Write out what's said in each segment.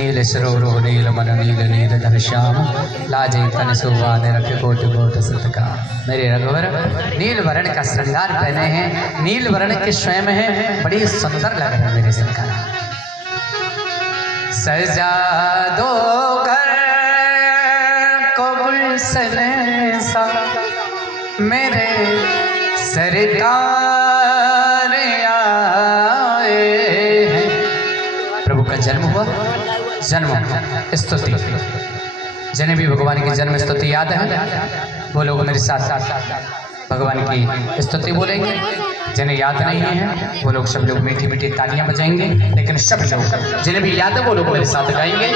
नील सरोरो नील मन नील नील धन श्याम लाजे तन सुवान रखे कोट कोट सतका। मेरे रघुवर नील वर्ण का श्रृंगार पहने हैं, नील वर्ण के स्वयं हैं, बड़ी सुंदर लग रहे हैं मेरे सरकार। सजा दो घर को गुलशन सा मेरे सरकार आए हैं। प्रभु का जन्म हुआ, जन्म स्तुति जिन्हें भी भगवान की जन्म स्तुति याद है वो लोग मेरे साथ साथ भगवान की स्तुति बोलेंगे। जिन्हें याद नहीं है वो लोग सब लोग मीठी मीठी तालियां बजाएंगे, लेकिन सब लोग जिन्हें भी याद है वो लोग मेरे साथ गाएंगे।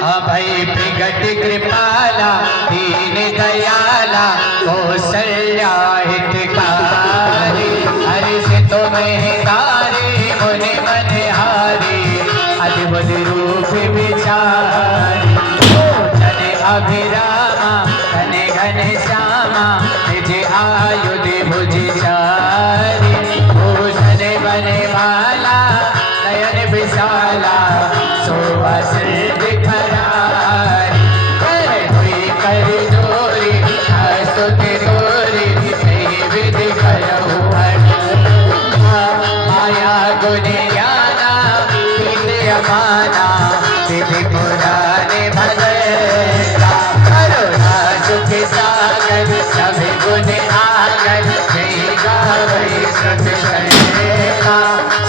हाँ भाई प्रगट कृपाला दीन दयाला कौशल्या हितकारी, हरि से तुम्हें तारे मुनि मनहारी अद्भुत रूप विचारी। जन अभिरामा घन घन श्यामा निज आयुध भुज चारी, भूषण बने वाला नयन विशाला शोभा सिद्धि फरारी। हुई कर जोरी स्तुति तोरी नहीं विधि करहु माया गुण ज्ञाना पीत अमाना विधि पुराने भगता। करुणा सुख सागर सभी गुण आगर जय गावै श्रुत शरणा।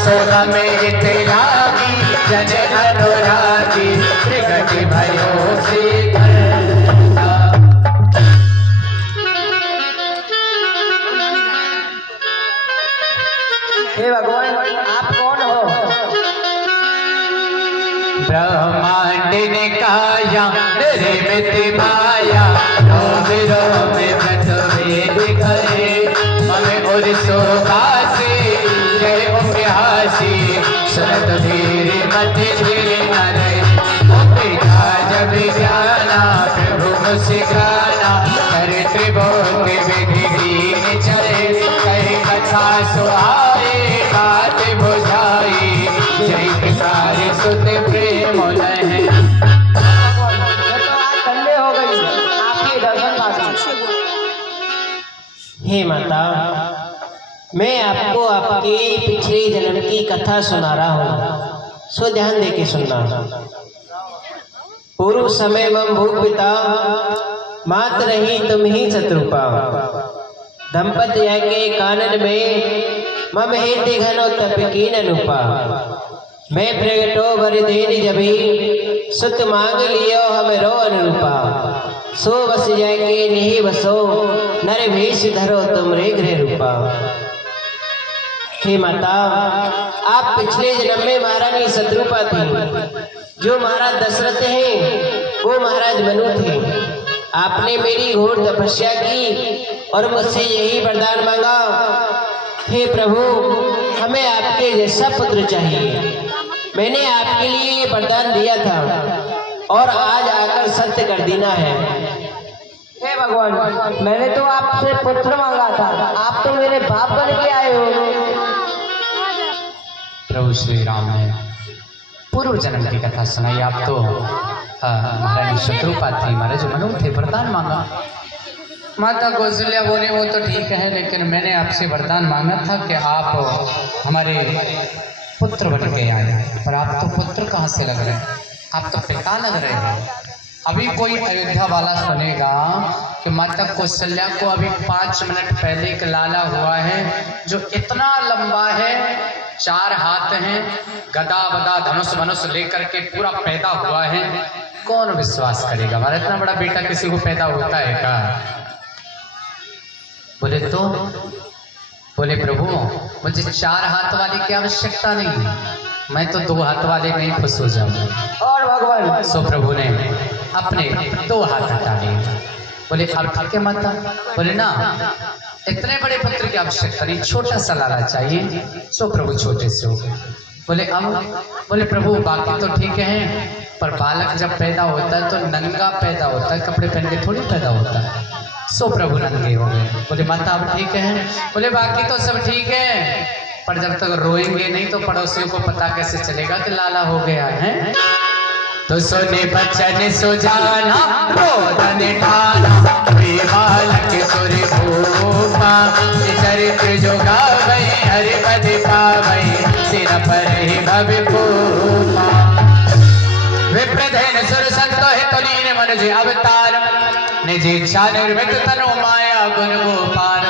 सोना में लागी जन अनुरागी प्रगट भयो श्री करता। हे भगवान आप कौन हो? ब्रह्मांड ने काया निर्मित माया रोम रोम व्रत वेद करे। मम और शोभासी जय उपहासी शरद धीर मत धीर नरे। पिता जब जाना प्रभु मुस्काना कर त्रिभुवन विधि दीन चले। कही कथा सुहाए बात बुझाई जय पितारी सुत प्रेम लहे। ठंडे हो गई आपके दर्शन पाकर। हे माता मैं आपको आपके पिछले जन्म की कथा सुना रहा हूँ, सो ध्यान दे के सुनना। पूर्व समय मम भूप पिता मात रही तुम ही शत्रुपा। दंपति के कानन में मम हेति घनो तप कीन अनुपा। मैं प्रगटो वरदेन जभी सुत मांग लियो हमरो अनुरूपा। सो बस जाएंगे नहीं बसो नर भेष धरो तुमरे गृह रूपा। हे माता आप पिछले जन्म में महारानी शत्रुपा थी, जो महाराज दशरथ हैं वो महाराज मनु थे। आपने मेरी घोर तपस्या की और मुझसे यही वरदान मांगा, हे प्रभु हमें आपके जैसा पुत्र चाहिए। मैंने आपके लिए ये वरदान दिया था और आज आकर सत्य कर देना है। हे भगवान मैंने तो आपसे पुत्र मांगा था, आप तो मेरे बाप बन के आए हो। प्रभु श्री राम ने पूर्व जन्म की कथा सुनाई। आप तो महारानी शत्रुपा थी, महाराज मनु थे, वरदान मांगा। माता कौशल्या बोली वो तो ठीक है, लेकिन मैंने आपसे वरदान मांगा था कि आप हमारे पुत्र बन के आए, पर आप तो पुत्र कहाँ से लग रहे हैं, आप तो पिता लग रहे हैं। अभी कोई अयोध्या वाला सुनेगा कि माता कौशल्या को अभी 5 मिनट पहले एक लाला हुआ है जो इतना लंबा है, 4 हाथ हैं, गदा बदा धनुष वनुष लेकर के पूरा पैदा हुआ है, कौन विश्वास करेगा? हमारा इतना बड़ा बेटा किसी को पैदा होता है क्या? बोले तो बोले प्रभु मुझे 4 हाथ वाले की आवश्यकता नहीं, मैं तो 2 हाथ वाले में ही खुश हो जाऊंगा। और भगवान सो प्रभु ने अपने 2 हाथ हटा लिए। बोले अब ठीक है माता। बोले ना इतने बड़े पुत्र की आवश्यकता नहीं, छोटा सा लाला चाहिए। सो प्रभु छोटे से हो गए। बोले अब बोले प्रभु बाकी तो ठीक है, पर बालक जब पैदा होता है तो नंगा पैदा होता है, कपड़े पहन के थोड़ी पैदा होता है। सो प्रभु नंगे हो गए। बोले माता अब ठीक है? बोले बाकी तो सब ठीक है, पर जब तक रोएंगे नहीं तो पड़ोसियों को पता कैसे चलेगा कि लाला हो गया है। तो सोने बच्चन सुजाना रोदन ठाना बालक सुर भूपा चरित्र जो गावै हरि पद पावै सिर पर ही भव भूपा विप्रधन सुर संतो हित लीन मन जे अवतार निज इच्छा निर्मित तनु माया गुण गोपाल।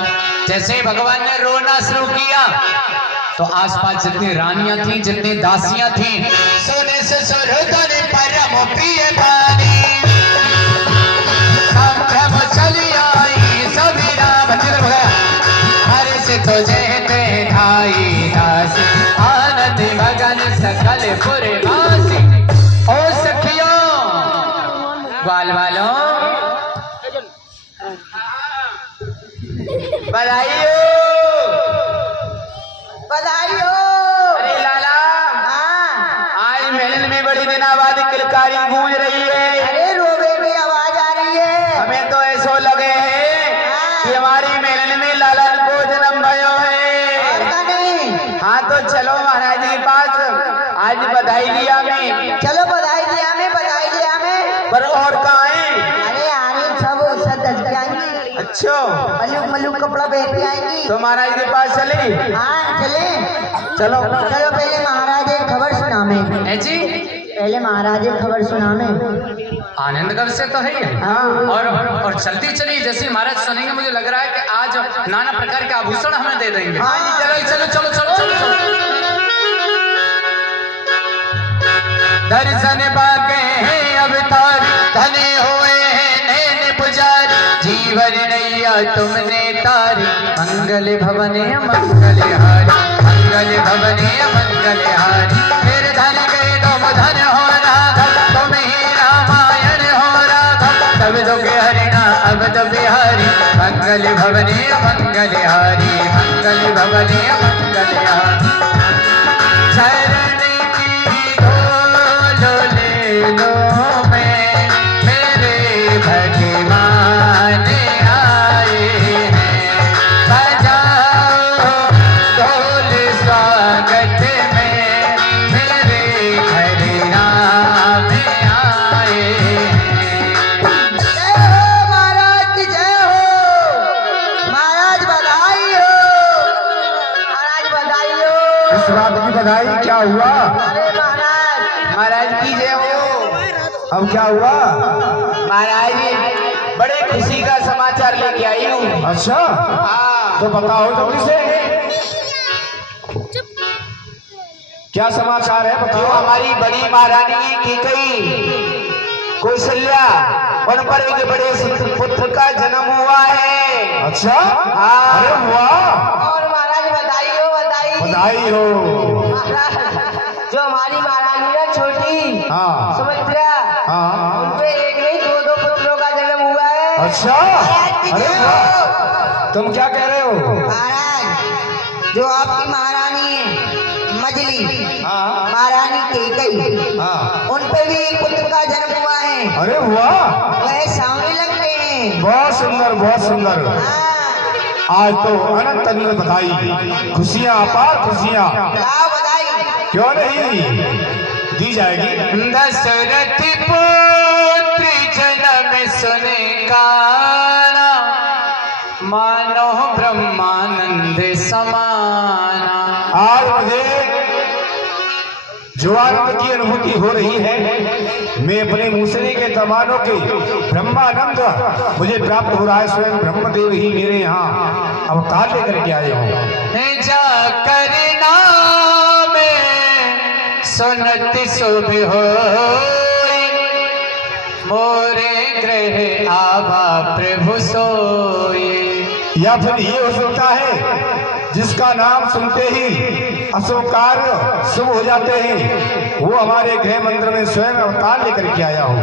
जैसे भगवान ने रोना शुरू किया तो आसपास जितनी रानियां थी जितनी दासियां थी सोने से सुरधन परम प्रिय बानी संभ्रम चली आई सभी राम चित्र भगया हर से तो जयते ढाई दास आनंद मगन सकल पुरवासी। ओ सखियों ग्वाल वालों बधाई हो। अरे लाला हाँ आज मेलन में बड़ी दिना बाद किलकारी गूंज रही है। अरे रोवे की आवाज आ रही है। हमें तो ऐसा लगे है कि हमारी मेलन में लालन को जन्म भयो है। नहीं हाँ तो चलो महाराज के पास आज बधाई दिया में। चलो बधाई दिया में पर और कहाँ है? अरे आने सब सज के आएंगी। अच्छा मलूक कपड़ा पहन के आएंगी। तो महाराज के पास चले। हाँ चले चलो चलो पहले महाराज एक खबर सुना में। है जी पहले महाराज एक खबर सुना में। आनंद कब से तो है ही है। हाँ और चलती चली जैसे महाराज सुनेंगे मुझे लग रहा है कि आज नाना प्रकार के आभूषण हमें दे देंगे। हाँ चलो चलो चलो चलो चलो चलो दर्शन पाके हैं अवतार धने हुए हैं नैन पुजारी जीवन नैया तुमने तारी मंगल भवने मंगल हारी मंगल भवने मंगल हारी फिर धन गए तुम धन हो राघव तुम ही रामायण हो राघव तब तो के हरिणा अब तो बिहारी मंगल भवने मंगल हारी मंगल भवने मंगल हारी शरण की ढोल ले लो मैं मेरे भगवान आए हैं बजाओ ढोल स्वागत में मेरे घर राम आए हैं। जय हो महाराज की जय हो। महाराज बधाई हो। महाराज बधाई हो। इस बात की बधाई क्या हुआ? अरे महाराज की जय हो। अब क्या हुआ? महाराज बड़े खुशी का समाचार लेके आई हूँ। अच्छा हाँ तो बताओ जल्दी से क्या समाचार है जो बताओ। हमारी बड़ी महारानी कैकेयी कौशल्या उन पर एक बड़े सुंदर पुत्र का जन्म हुआ है। अच्छा हाँ। अरे वाह और महाराज बधाई हो बधाई। बधाई हो। जो हमारी महारानी ना छोटी हाँ सुमित्रा हाँ उनपे एक नहीं दो पुत्रों का जन्म हुआ है। अच्छा अरे वाह तुम क्या कह रहे हो? महाराज जो आपकी महारानी है मजली हाँ महारानी कैकेयी हाँ उन पे भी एक पुत्र का जन्म हुआ है। अरे वाह वह सांवले लगते हैं। बहुत सुंदर बहुत सुंदर। हाँ, आज तो अनंत अनंत बधाई खुशियाँ अपार खुशियाँ लाओ बधाई। क्यों नहीं दी जाएगी। दशरथ पुत्र जन्म सुने काना मानो ब्रह्मानंद समाना। आज मुझे जो आनंद की अनुभूति हो रही है मैं अपने मुसरी के जमानों के ब्रह्मानंद मुझे प्राप्त हो रहा है। स्वयं ब्रह्मदेव ही मेरे यहाँ अवतार लेकर के आए हों। जा करना में सुनत शुभ हो मोरे ग्रह आभा प्रभु सोए। या फिर ये हो सकता है जिसका नाम सुनते ही अशुभ कार्य शुभ हो जाते हैं वो हमारे गृह मंदिर में स्वयं अवतार लेकर के आया हो।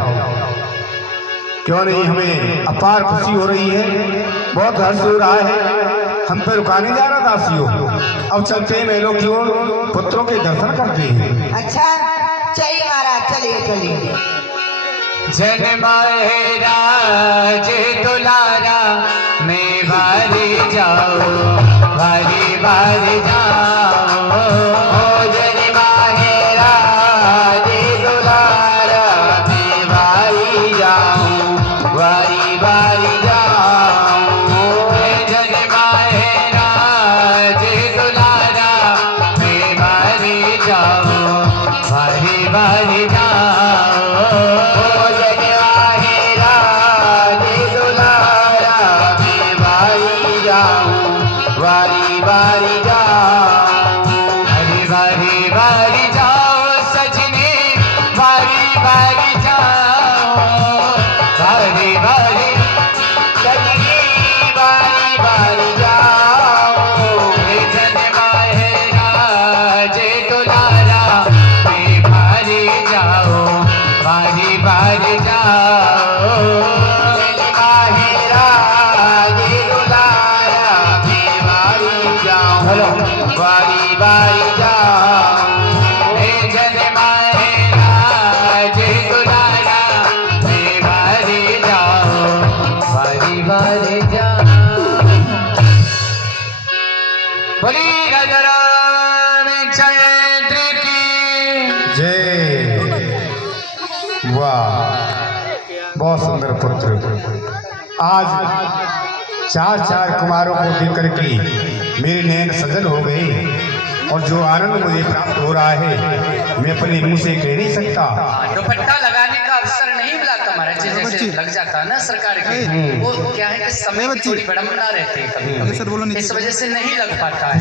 क्यों नहीं हमें अपार खुशी हो रही है बहुत हर्ष हो रहा है। हम पे रुका नहीं जा रहा दासियों। अब चलते हैं महलों की ओर पुत्रों के दर्शन करते हैं। अच्छा चलिए महाराज चलिए चलिए। जन्माए राज दुलारा मैं बारी जाओ बारी बारी जाओ बारी जा जन मारे राज दुलारा मैं बारी जाओ बारी बारी जा बोली गजराम चैत्र की जय। वाह, बहुत सुंदर पुत्र। आज चार चार कुमारों को देख करके मेरे नैन सजल हो गए और जो आनंद मुझे प्राप्त हो रहा है मैं अपने मुंह से कह नहीं सकता। दुपट्टा लगाने का अवसर नहीं मिला था महाराज जी, जैसे लग जाता है ना सरकार के, वो क्या है कि समय की थोड़ी विडंबना रहती है कभी, इस वजह से नहीं लग पाता है।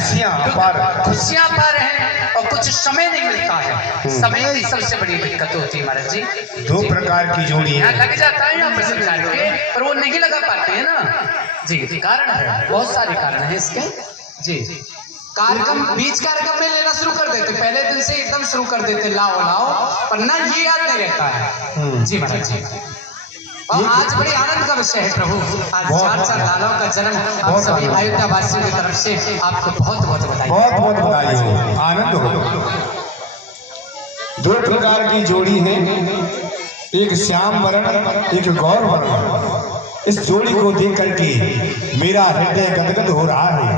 खुशियाँ पार हैं और कुछ समय नहीं मिलता है, समय की सबसे बड़ी दिक्कत होती है महाराज जी। दो प्रकार की जोड़ी यहाँ है। लग जाता है यहाँ पर सरकार के, पर वो नहीं लगा पाते हैं ना जी। कारण है, बहुत सारे कारण है इसके जी। कार्यक्रम बीच कार्यक्रम में लेना शुरू कर देते, पहले दिन से एकदम शुरू कर देते लाओ लाओ, पर ना ये याद नहीं रहता है जी महाराज जी। और आज बड़ी आनंद का विषय है प्रभु, आज चार चार लालों का जन्म। आप सभी अयोध्या वासियों की तरफ से आपको बहुत बहुत बधाई, बहुत बहुत बधाई हो, आनंद हो। दो प्रकार की जोड़ी है, एक श्याम वर्ण एक गौर वर्ण। इस जोड़ी को देख करके मेरा हृदय गदगद हो रहा है,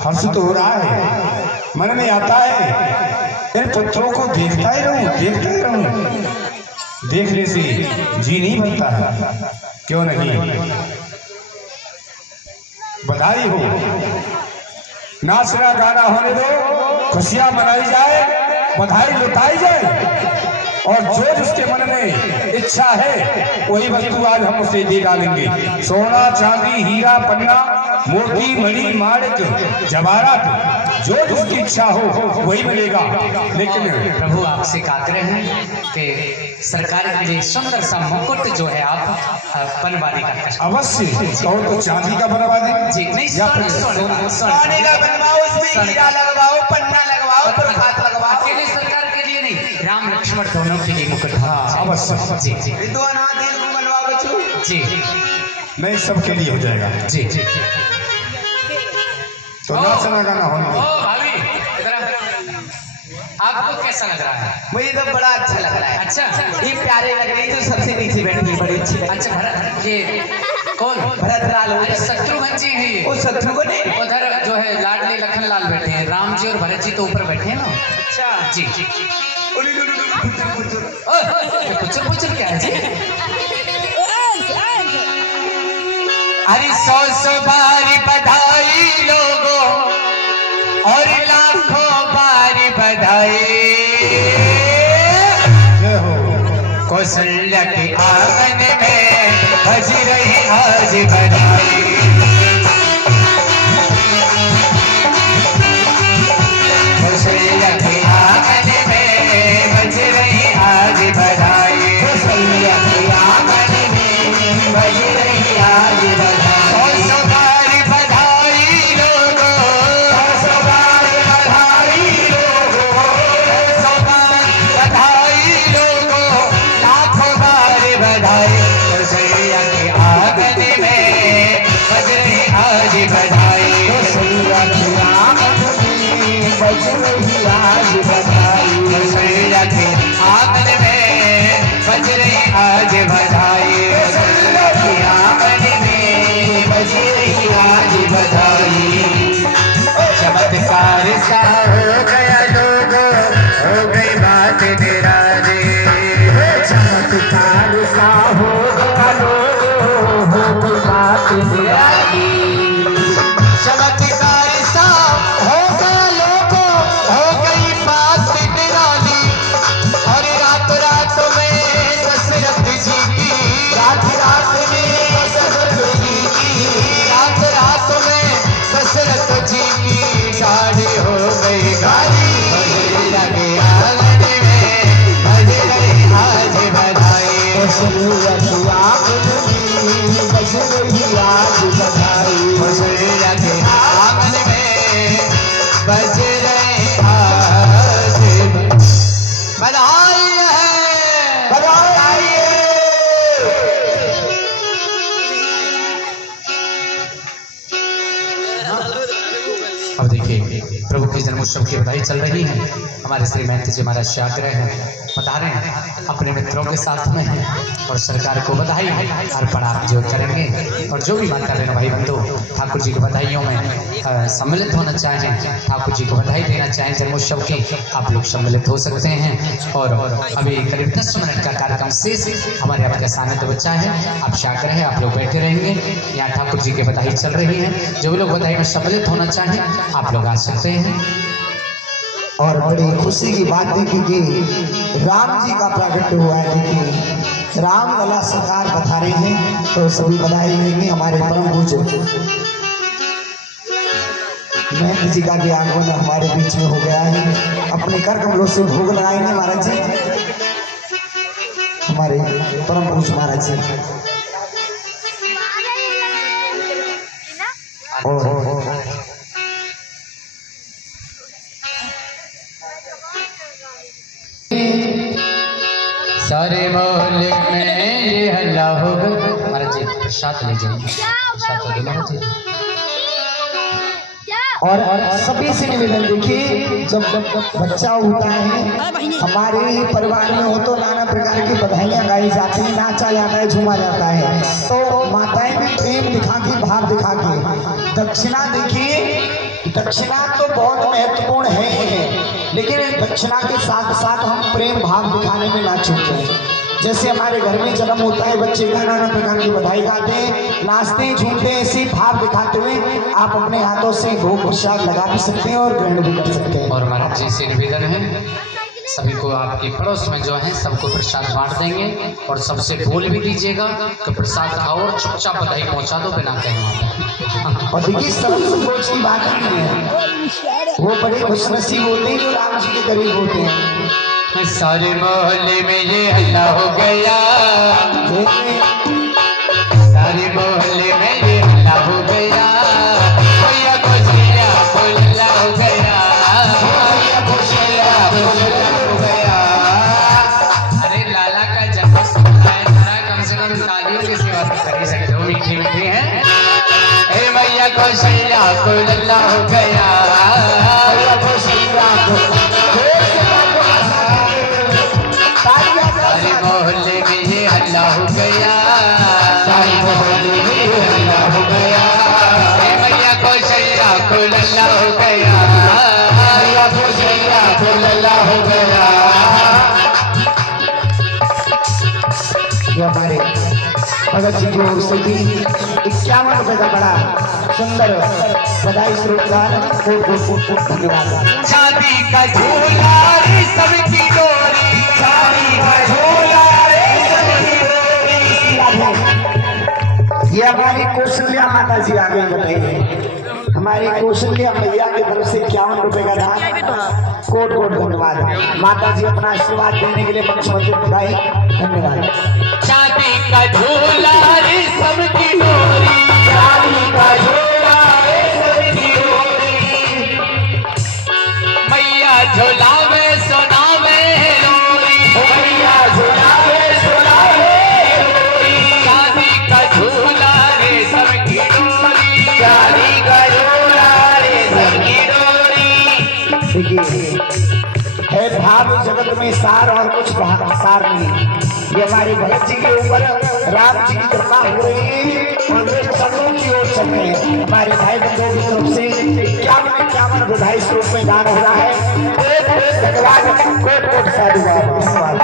हर्षित हो रहा है। मन में आता है इन पुत्रों को देखता ही रहूं। देखने से जी नहीं बनता है, क्यों नहीं। बधाई हो, नाचना गाना होने दो, खुशियां मनाई जाए, बधाई लुटाई जाए, और जो जिसके मन में इच्छा है वही वस्तु आज हम उसे दे डालेंगे। सोना चांदी हीरा पन्ना मोती मणि माणिक जवाहरात, जो जिसकी इच्छा हो वही मिलेगा। लेकिन प्रभु आपसे आग्रह है कि सरकार के लिए सुंदर सा मुकुट जो है आप बनवा देगा। अवश्य कहो तो चांदी का बनवा दें जी, नहीं या फिर सोने का बनवाओ, उसमें हीरा लगवाओ, पन्ना लगवाओ, प्रभात लगवाओ। अकेले सरकार के लिए नहीं, राम लक्ष्मण दोनों के लिए मुकुट। हाँ अवश्य जी जी बनवा बच्चों जी नहीं, सबके लिए हो जाएगा। जी जी। तो नाचना गाना होने ओ दो। भाभी इधर आपको कैसा लग रहा है? मुझे तो बड़ा अच्छा लग रहा है। अच्छा, ये प्यारे लग रही जो सबसे नीचे बैठी है, बड़ी अच्छी लग। अच्छा भरत, ये कौन? भरतलाल। अरे शत्रुघ्न जी हैं ये। वो शत्रु को नहीं। उधर जो है लाडले लखन लाल बैठे हैं, राम जी और भरत जी तो ऊपर बैठे हैं ना। अच्छा जी जी। पुचर पुचर क्या है जी? अरे 100 बारी बधाई लोगों और लाखों बारी बधाई, जय हो। कौशल्या के आंगन में बज रही आज बधाई। कौशल्या के आंगन में बज रही आज बधाई। कौशल्या के आंगन में बज रही आज बधाई। 100 बारी बधाई लोगों, 100 बारी बधाई लोगों, 100 बारी बधाई लोगों, लाखों बारी बधाई। कौशल्या के आंगन में बज रही आज बधाई। कौशल्या के आंगन में बज रही आज बधाई। कौशल्या के आंगन में बज रही आज बधाई। कौशल्या के आंगन में बज रही आज बधाई। चमत्कार सा हो गया लोगों, हो गई बात निराली। चमत्कार सा हो गया लोगों, हो गई बात निराली। चमत्कार सा हो गया लोगों, हो गई बात निराली। और रात रात में दशरथ जी की जन्मोत्सव की बधाई चल रही है। हमारे श्री महंत जी महाराज से आग्रह है, पधारे अपने मित्रों के साथ में हैं और सरकार को बधाई अर्पण आप जो करेंगे। और जो भी माता बहनों भाई बंधु ठाकुर जी की बधाइयों में सम्मिलित होना चाहें, ठाकुर जी को बधाई देना चाहें जन्मोत्सव की, आप लोग सम्मिलित हो सकते हैं। और अभी करीब 10 मिनट का कार्यक्रम शेष हमारे आपका सानिध्य बच्चा है, आपसे आग्रह है आप लोग बैठे रहेंगे। यहाँ ठाकुर जी की बधाई चल रही है, जो भी लोग बधाई में सम्मिलित होना चाहें आप लोग आ सकते हैं। और बड़ी खुशी की बात देखी कि राम जी का प्राकट्य हुआ है। देखिए राम लला सरकार पधारे हैं, तो सभी बधाई देंगे। हमारे परम पूज्य महंत जी का भी आगमन हमारे बीच में हो गया है। अपने कर कमलों से भोग लगाएंगे महाराज जी, हमारे परम पूज्य महाराज जी। और सारे मोहल्ले में ये हल्ला होगा। महाराज जी प्रसाद ले जाइए, प्रसाद ले महाराज जी। और सभी से निवेदन, देखिए जब बच्चा होता है हमारे ही परिवार में हो तो नाना प्रकार की बधाइयाँ गाई जाती हैं, नाचा जाता है, झूमा जाता है। तो माताएं भी प्रेम दिखा के, भाव दिखा के दक्षिणा, देखिए दक्षिणा तो बहुत महत्वपूर्ण है, लेकिन दक्षिणा के साथ साथ हम प्रेम भाव दिखाने में ना चूकें। जैसे हमारे घर में जन्म होता है बच्चे का, नाना प्रकार की बधाई गाते हैं, नाचते हैं, झूमते हैं, इसी भाव दिखाते हुए आप अपने हाथों से भोग प्रसाद लगा भी सकते हैं और ग्रहण भी कर सकते हैं। और महाराज जी से निवेदन है सभी को, आपके पड़ोस में जो है सबको प्रसाद बांट देंगे और सबसे बोल भी दीजिएगा कि प्रसाद खाओ और चुपचाप बधाई पहुंचा दो बिना कहे। और देखिए सरल संकोच की बात नहीं है, वो बड़े खुशनसीब होते हैं जो राम जी के करीब होते हैं। सारे मोहल्ले में ये हल्ला हो गया, सारे मोहल्ले में ये हल्ला हो गया, भैया खुशियाँ फुल्ला हो गया, भैया खुशियाँ फुल्ला हो गया। अरे लाला का जन्मोत्सव है, कम से कम तालियों की सेवा कर ही सकते हो, मीठी मीठी है। हे भैया खुशियाँ फुल्ला हो गया, भैया खुशियाँ मोहल्ले में ये हल्ला हो गया, सारे मोहल्ले में ये हल्ला हो गया, भैया को शैया को लल्ला हो गया, भैया को शैया को लल्ला हो गया। ये हमारे भगत जी की ओर से भी 51 रुपए का बड़ा सुंदर बधाई स्वरूप धन्यवाद। शादी का झूला रे सबकी डोरी, शादी का झूला रे सबकी डोरी। ये हमारी कौशल्या माता जी आगे बताइए, हमारी कौशल्या मैया की तरफ से 51 रुपए का दान, कोट कोट धन्यवाद। माता जी अपना आशीर्वाद देने के लिए मंच मंच बधाई, धन्यवाद। शादी का झूला रे सबकी डोरी, शादी का झूला रे सबकी डोरी, मैया झूलावे सुनावे लोरी, मैया झूलावे सुनावे लोरी, शादी का झूला रे सबकी डोरी, शादी का झूला रे सबकी डोरी। देखिए है भाव जगत में सार और कुछ सार नहीं। ये हमारे भगत जी के ऊपर राम जी की कृपा हो रही है और वे सबों की ओर चल रहे हैं। हमारे भाई बंधुओं की तरफ से 51 बधाई स्वरूप में दान हो रहा है। कोट कोट धन्यवाद।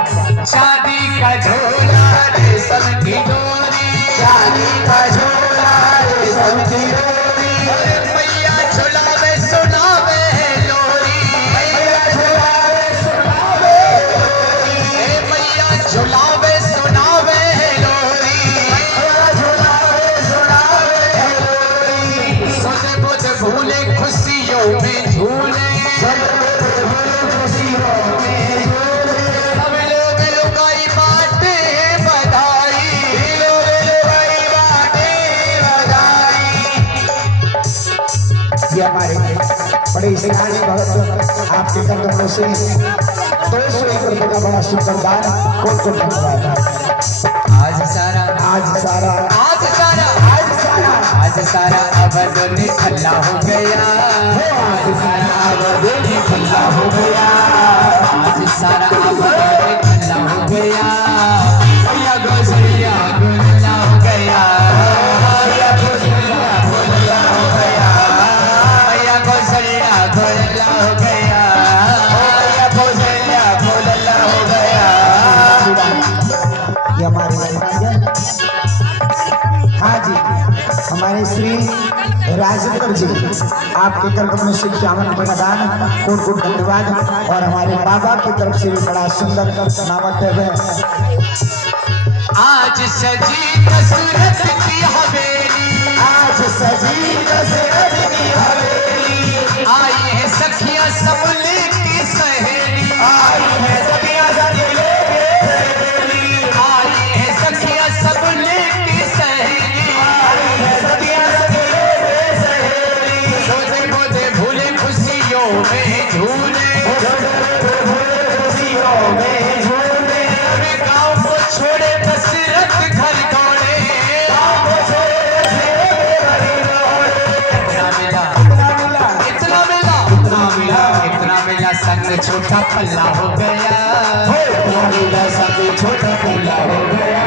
शादी का झोला रे सबकी डोरी, शादी का झोला रे सबकी डोरी, मैया झुलावे सुनावे लोरी, मैया झुलावे सुनावे लोरी, मैया झुलावे सुनावे लोरी, मैया झुलावे सुनावे लोरी। सोचे बुझ भूले खुशियों में झूले, ये हमारे बड़े सिंगारी भगत आपके कदमों से 201 रुपए का बड़ा सुंदर दान, कोट कोट धन्यवाद। आज सारा आज सारा आज सारा आज सारा आज आज सारा अवध निखल्ला हो गया, आज सारा अवध निखल्ला हो गया, आज सारा अवध निखल्ला हो गया, भैया गोसैया गुल्ला हो गया, भैया गोसैया गोल्ला हो गया, भैया गोसैया गुल्ला हो गया, भैया गोसैया गोल्ला हो गया। ये हमारे मनोरंजन, हाँ जी, हमारे श्री राजेंद्र जी आपकी तरफ में श्री चावन प्रदान कोट कोट धन्यवाद। और हमारे बाबा की तरफ से भी बड़ा सुंदर नामक है। आज सजी दशरथ की हवेली, आज सजी दशरथ की हवेली, आई है सखिया सबले की सहेली, आई है सखिया सबले की सहेली, आई है सखिया सबले की सहेली, आई है सखिया सबले की सहेली, सोते बोते भूले खुशियों में झूले, खुशियों में झूले, गाँव को छोड़े दशरथ घर दौड़े, गाँव को छोड़े दशरथ घर दौड़े। इतना मिला, इतना मिला, इतना मिला, इतना मिला, इतना मिला संग छोटा पल्ला हो गया, इतना मिला सब छोटा पल्ला हो गया,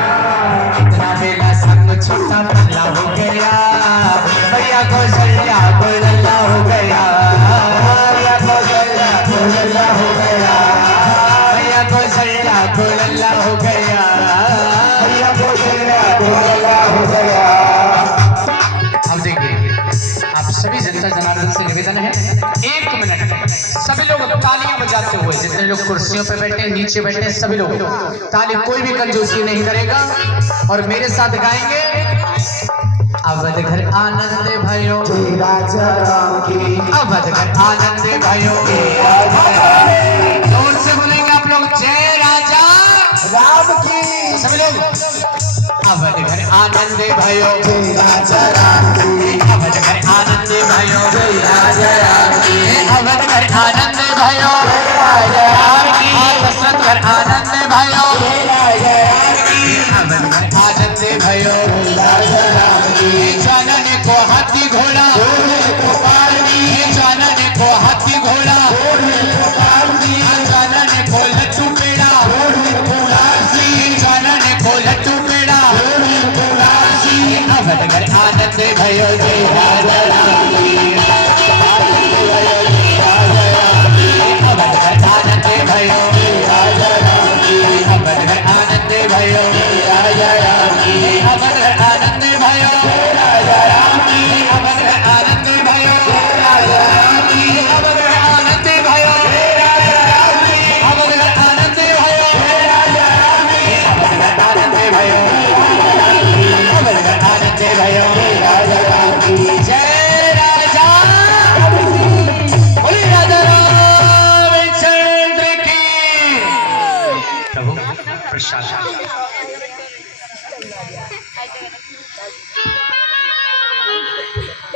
इतना मिला संग छोटा पल्ला हो गया, भैया गोसैया गुल्ला हो गया, भैया गोसैया गोल्ला हो गया, भैया गोसैया गुल्ला हो गया। भैया गोसैया गोल्ला हो गया। अब देखिए, आप सभी जनता जनार्दन से निवेदन है, 1 मिनट सभी लोग तालियां बजाते हुए, जितने लोग कुर्सियों पे बैठे हैं, नीचे बैठे हैं, सभी लोग ताली, कोई भी कंजूसी नहीं करेगा और मेरे साथ गाएंगे। अवध घर आनंद भयो, जय राजा राम की, अवध घर आनंद भयो, जोर से बोलेंगे आप लोग, जय राजा राम की, सभी लोग। अवध घर आनंद भयो, जय राजा राम की, अवध घर आनंद भयो, जय राजा राम की, अवध घर आनंद भयो, जय राजा राम की, दशरथ घर आनंद भयो, जय राजा राम की, अवध घर आनंद भयो, जय राजा राम की, जानने को हाथी घोड़ा, गोपाल जी, जानने को हाथी घोड़ा, गोपाल जी, जानने को लड्डू पेड़ा, गोपाल जी, जानने को लड्डू पेड़ा, गोपाल जी, अवध घर आनंद भयो, जय राजा राम की, अवध घर आनंद भयो, राजा राम की, अवध घर आनंद भयो, राजा राम की, अवध घर आनंद भयो, राजा राम की, अवध घर आनंद भयो, राजा राम की, अवध घर आनंद भयो, राजा राम की, अवध घर आनंद भयो, राजा राम की, अवध घर आनंद भयो, अवध घर आनंद भयो, राजा राम की, जय राजा, बोलिए राजा रामचंद्र की। प्रभु प्रसाद।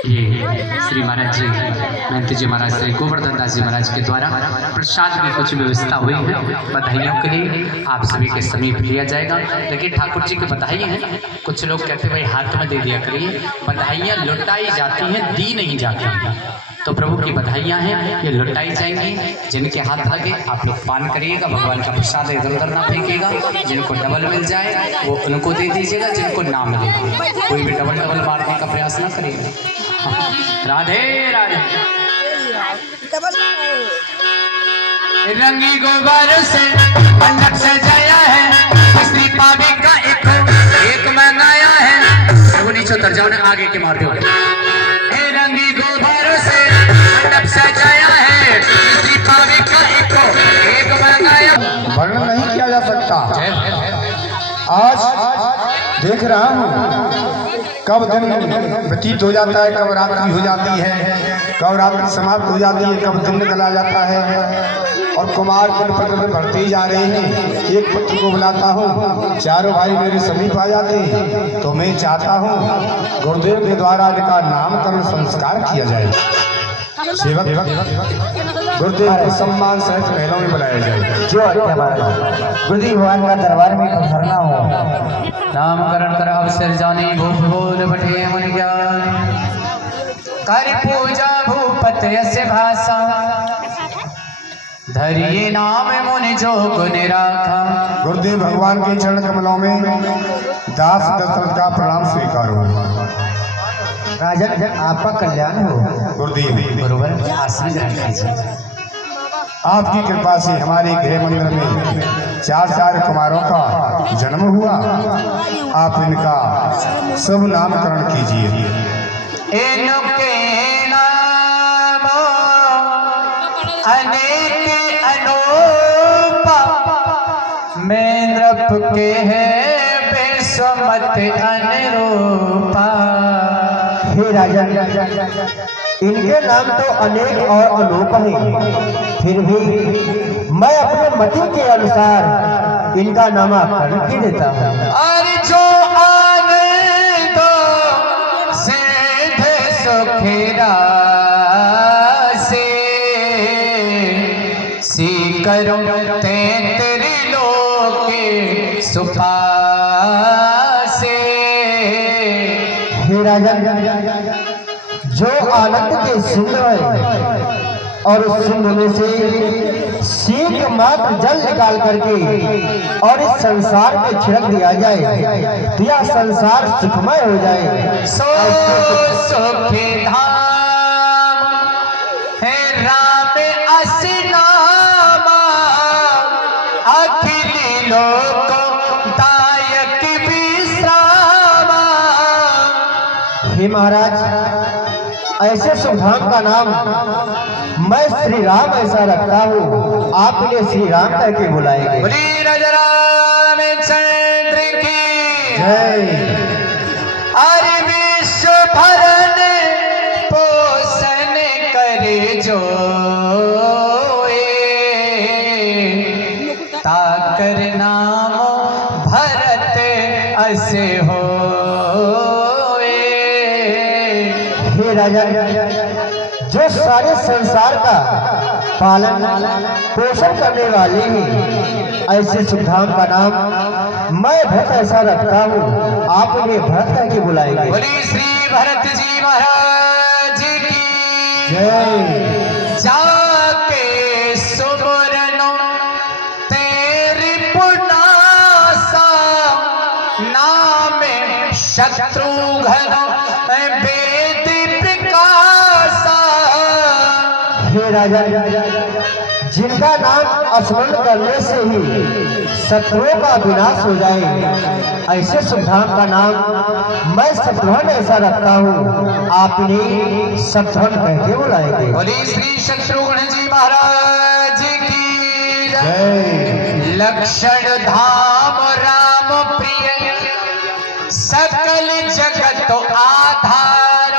ये श्री महाराज जी, महंत जी महाराज, श्री गोवर्धन दास जी महाराज के द्वारा प्रसाद की कुछ व्यवस्था हुई है, बधाइयों के लिए आप सभी के समीप लिया जाएगा। लेकिन ठाकुर जी की बधाई हैं, कुछ लोग कहते भाई हाथ में दे दिया करिए, बधाइयाँ लुटाई जाती हैं, दी नहीं जाती। तो प्रभु की बधाइयाँ हैं, ये लुटाई जाएंगी। जिनके हाथ लगे आप लोग पान करिएगा, भगवान का प्रसाद इधर उधर ना फेंकिएगा। जिनको डबल मिल जाए वो उनको दे दीजिएगा, जिनको ना मिले कोई भी डबल मारने का प्रयास ना करिएगा। राधे राधे। रंगी गोबर से मंडप सजाया है, स्त्री पावे का एक मंगाया है। वो नीचे उतर जाओ ना, आगे के मार दो। रंगी गोबर से मंडप सजाया है, स्त्री पावे का एक मंगाया। वर्णन नहीं किया जा सकता। आज देख रहा हूँ कब दिन व्यतीत हो जाता है, कब रात्रि हो जाती है, कब रात्रि समाप्त हो जाती है, कब दिन निकला जाता है और कुमार दिन प्रतिदिन बढ़ते जा रहे हैं। एक पुत्र को बुलाता हूँ, चारों भाई मेरे समीप आ जाते हैं। तो मैं चाहता हूँ गुरुदेव के द्वारा इनका नामकरण संस्कार किया जाए। सेवक गुरुदेव को सम्मान सहित महलों में बुलाया जाए। जो आज्ञा महाराज। गुरुदेव भगवान का दरबार में पधारना हो। नामकरण कर अवसर जाने भूप बोल बठे मन ज्ञान कर पूजा भूपत यस्य भाषा धरिए नाम मुनि जो गुण राखा। गुरुदेव भगवान के चरण कमलों में दास दशरथ का प्रणाम स्वीकार हो। राजन आपका कल्याण हो। गुरुदेव गुरुवर आसन ग्रहण कीजिए। आपकी कृपा से हमारे गृह मंदिर में चार कुमारों का जन्म हुआ। आप इनका शुभ नामकरण कीजिए। इनके नाम अनेक अनूपा में नृप के है बेसमत अनुरूपा। हे राजन, इनके नाम तो अनेक और अनूप हैं, फिर भी मैं अपने मति के अनुसार इनका नामकरण की देता हूँ। और जो आनंद सिद्ध सुखेरा से सी करो ते तेरी लोके सुपा से। हे राजन, जो आनंद के सिंधु है और उस सिंधु में से सीख मात्र जल निकाल करके और इस संसार में छिड़क दिया जाए तो यह संसार सुखमय हो जाए। सो सुखी धाम है राम असनामा अखिल लोक दायक विश्रामा। हे महाराज, ऐसे शुभ धाम का नाम मैं श्री राम ऐसा रखता हूँ, आप इन्हें श्री राम कह के बुलाएंगे। बोली राजा रामचंद्र की जय। अरे विश्व भरन पोषण करे जो ताकर नाम भरत असे हो। हे राजा, जो सारे संसार का पालन पोषण करने वाले हैं, ऐसे शुभ धाम का नाम मैं भरत ऐसा रखता हूँ, आप इन्हें भरत कह के बुलाएंगे। बोली श्री भरत जी महाराज की जय। जाके सुमरनो तेरी पुनासा नाम शत्रुघ्न वेद प्रकाशा। हे राजा, जिनका नाम स्मरण करने से ही शत्रुओं का विनाश हो जाए, ऐसे शुभ धाम का नाम मैं शत्रुघ्न ऐसा रखता हूँ, आप इन्हें शत्रुघ्न कह के बुलाएंगे। बोली श्री शत्रुघ्न जी महाराज की जय। लक्षण धाम राम प्रिय सकल जगत आधार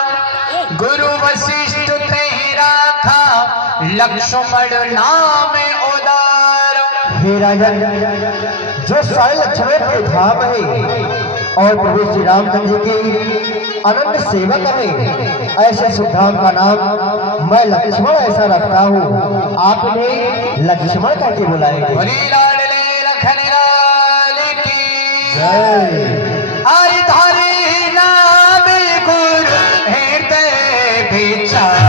गुरु वशिष्ठ ते राखा लक्ष्मण नाम उदार। हे राजा, जो सारे लक्ष्मण के धाम है और प्रभु श्री रामचंद्र जी के अनंत सेवक है, ऐसे शुभ धाम का नाम मैं लक्ष्मण ऐसा रखता हूँ, आप इन्हें लक्ष्मण कह के बुलाएंगे। बोली लाडले लखन लाल की जय। हरि धरि नाम गुरु हृदय विचारे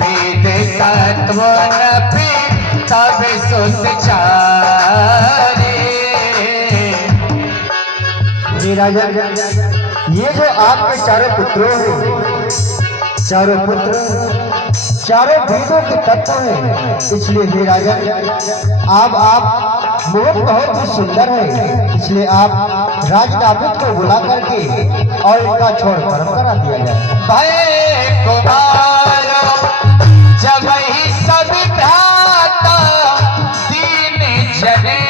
वेद तत्व तब सुत चारे। हे राजा, ये जो आपके चारों पुत्रों हैं, चारों पुत्र चारों वेदों के तत्व हैं, इसलिए हे राजा, आप मुख बहुत ही सुंदर है, इसलिए आप राजनापित को बुला करके और इनका छोड़ कर्म करा दिया जाए। भय कुमार जब ही सब भ्राता दीन जने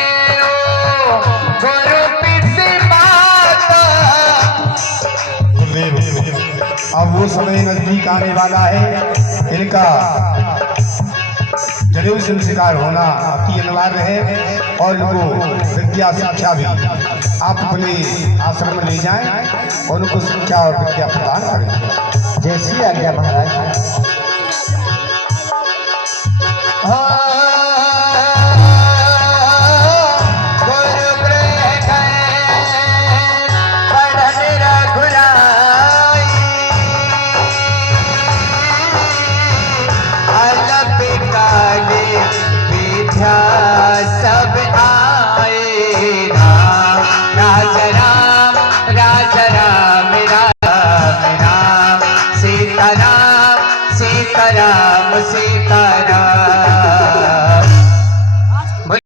गुरु पिता माता। अब वो समय नजदीक आने वाला है, इनका जरूर संस्कार होना अति अनिवार्य है और इनको विद्या शिक्षा भी आप अपने आश्रम में ले जाएं और उनको शिक्षा और विद्या प्रदान करें। जैसी आज्ञा महाराज। सब आए राम राजा राम राजा राम राम राम सीता राम सीता राम सीता राम।